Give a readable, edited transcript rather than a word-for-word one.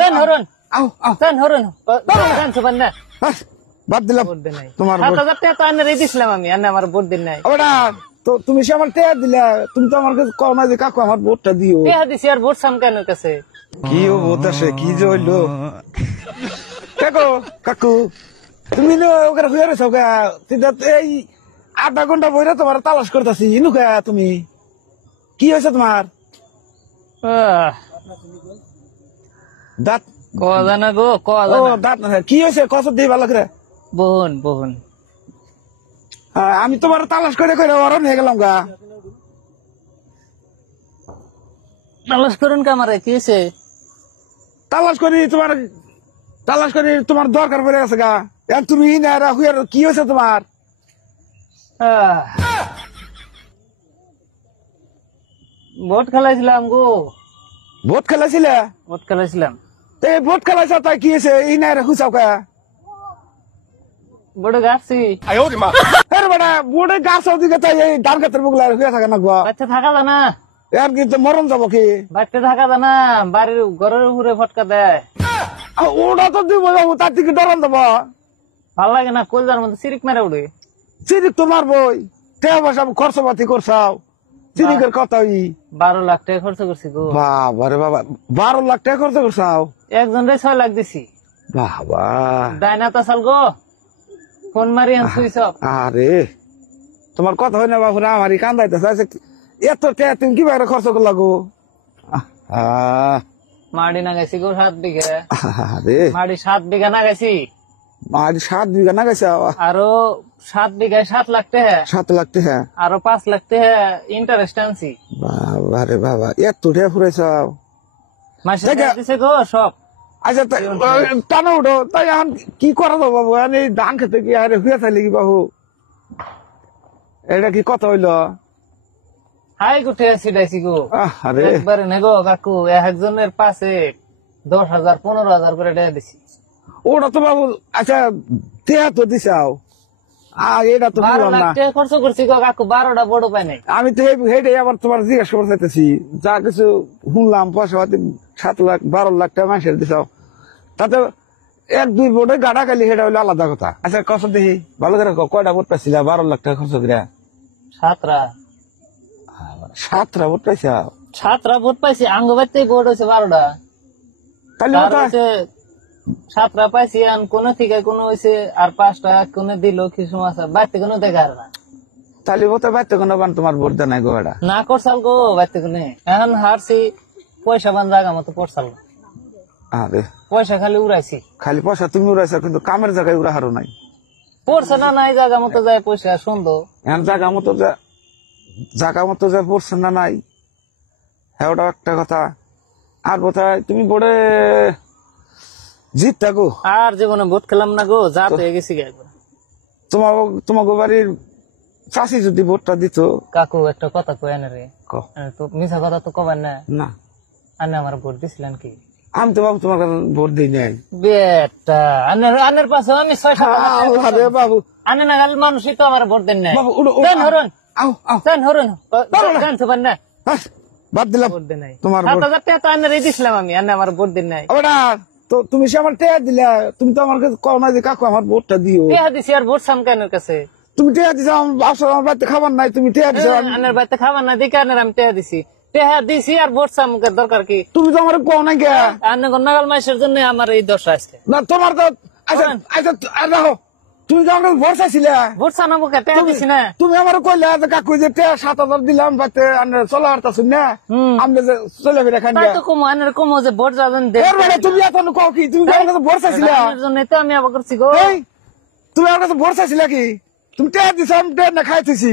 দেন হরন আও আও দেন হরন দেন সুবান না বাদ দিলাম তোমার 7000 টাকা তো আনে দিছিলাম আমি আনে আমার ভোট দিন নাই ওটা তো তুমি সে আমার টাকা দিলা তুমি তো আমার কাছে কও না যে কাকু আমার ভোটটা দিও টাকা দিছি আর ভোট সাম কেন কাছে কি ও ভোট আসে কি যে হইলো কাকু কাকু তুমি ওখানে হয়ে রয়েছো এই 8 ঘন্টা বইরা তোমার তালাশ করতেছি ইনু তুমি কি হয়েছে তোমার দাঁত কজা না গো কজা ও দাঁত না কি হয়েছে কত দিয়ে ভালো করে বোন বোন আমি তোমার তালাশ করে করে অরণ হয়ে গেলাম গা তালাশ করুন কামারে কি হয়েছে তালাশ করি তোমার দরকার পড়ে গেছে গা এখন তুমি কি হয়েছে তোমার ভোট খেলাইছিলাম গো ভোট খেলাইছিলে ভোট খেলাইছিলাম ভোট খেলাইছ তাই কি হয়েছে এই না হুসাও কা বড় গাছি আরে বেটা বোর্ডে গাছ ওদিকে তাই এই ধান ক্ষেতের বুকলা হয়ে থাকে না গো বাচ্চা থাকা জানা এর কিন্তু মরণ যাবো কি বাচ্চা থাকা জানা বাড়ির ঘরের উপরে ফটকা দেয় ওটা তো দিব তার থেকে ডরান দেবো ভাল লাগে না কলজার মধ্যে সিরিক মেরে উঠে সিরিক তোমার বই টাকা পয়সা খরচপাতি করছাও সিরিকের কথা 12 লাখ টাকা খরচ করছি গো বাবা রে বাবা 12 লাখ টাকা খরচ করছাও একজন রে 6 লাখ দিছি বাবা ডাইনা তো চাল গো ফোন মারি আন সুইচ অফ আরে তোমার কথা হয় না বাবু আমারই কান্দাইতেছে এত টাকা তুমি কিভাবে খরচ করলা গো মাটি নাগাইছি গো 7 বিঘা আরে মাটি 7 বিঘা নাগাইছি মাটি 7 বিঘা নাগাইছে আরো 7 বিঘায় 7 লাখ টাকা 7 লাখ টাকা আরো 5 লাখ টাকা ইন্টারেস্ট আনছি বাবা রে বাবা এত টাকা ফুরাইছ মাসে দিছে গো সব আচ্ছা টানো উঠো তাই এখন কি করা যাবো বাবু এই ধান খেতে কি আরে হয়ে থাকলে কি বাবু এটা কি কথা হইলো হাই গুঠে ছিটাইছি গো আরে একবারে নে গো কাকু একজনের পাশে 10,000 15,000 করে টাকা দিছি ওটা তো বাবু আচ্ছা দেয়া তো দিছাও এটা তো 12 লাখ টাকা খরচ করছি গো কাকু 12টা বড় পাই নাই আমি তো হেঁটে আবার তোমার জিজ্ঞাসা করতে চাইতেছি যা কিছু শুনলাম পয়সা পাতি 7 লাখ 12 লাখ টাকা মাসের দিছাও তাতে 1-2 বোর্ডে গাড়া খালি হেঁটে হইলে আলাদা কথা আচ্ছা কত দেখি ভালো করে কয়টা বোর্ড পাইছিল 12 লাখ টাকা খরচ করে 7টা বোর্ড পাইছাও 7টা ভোট পাইছি আঙ্গ বাইতে ভোট হয়েছে 12টা তাহলে 7টা পাইছি আর কোন থেকে কোন হয়েছে আর 5টা কোন দিল কিছু আছে বাইতে কোনো দেখার না তাহলে বোধ বাইতে কোনো বান তোমার ভোট দেয় নাই গো এটা না করছাল গো বাইতে কোনে এখন হারছি পয়সা বান জায়গা মতো পড়ছাল আরে পয়সা খালি উড়াইছি খালি পয়সা তুমি উড়াইছো কিন্তু কামের জায়গায় উড়া হারো নাই পড়ছে না নাই জায়গা মতো যায় পয়সা সুন্দর এখন জায়গা মতো যা পড়ছে না নাই হ্যাঁ ওটা একটা কথা আর বোধহয় তুমি বোর্ডে জিততা গো আর জীবনে ভোট খেলাম না গো যা তো গেছি তোমাকে বাড়ির চাষি যদি ভোটটা দিত কাকু একটা কথা কয় না রে তো মিছা কথা তো কবার না না আনে আমার ভোট দিছিলেন কি আমি তো বাবু তোমার কাছে ভোট দিই নাই বেটা আনের পাশে আমি 6 বাবু আনে না গাল মানুষই তো আমার ভোট দেন নাই বাবু দেন হরন দেন হরন দেন সুবান না বাদ দিলাম ভোট দেন নাই তোমার 7,000 টাকা তো আনে দিছিলাম আমি আনে আমার ভোট দেন নাই ওটা তো তুমি সে আমার টাকা দিলা তুমি তো আমার কাছে কও না যে কাকু আমার ভোটটা দিও টাকা দিছি আর ভোট সাম কেন কাছে তুমি টাকা দিছো আমার বাড়িতে খাবার নাই তুমি টাকা দিছো আনের বাড়িতে খাবার না দেখে আনের আমি টাকা দিছি আর ভোট সাম দরকার কি তুমি তো আমার কও না কে আনে গন্নাগাল মাসের জন্য আমার এই দশা আসছে না তোমার তো আচ্ছা আচ্ছা রাখো তুমি তো আমার ভোট চাইছিলে ভোট সানাবো কে টাকা দিছি না তুমি আমার কইলে যে কাকু যে 7,000 দিলাম বাতে চলে হারতাছুন না আমরা যে চলে ফিরে খান তাই তো কম আনের কম যে ভোট যাবেন দে তুমি এখন কও কি তুমি আমার কাছে ভোট চাইছিলে আনের জন্য তো আমি আবার করছি গো তুমি আমার কাছে ভোট চাইছিলে কি তুমি টাকা দিছো আমি টাকা না খাইতেছি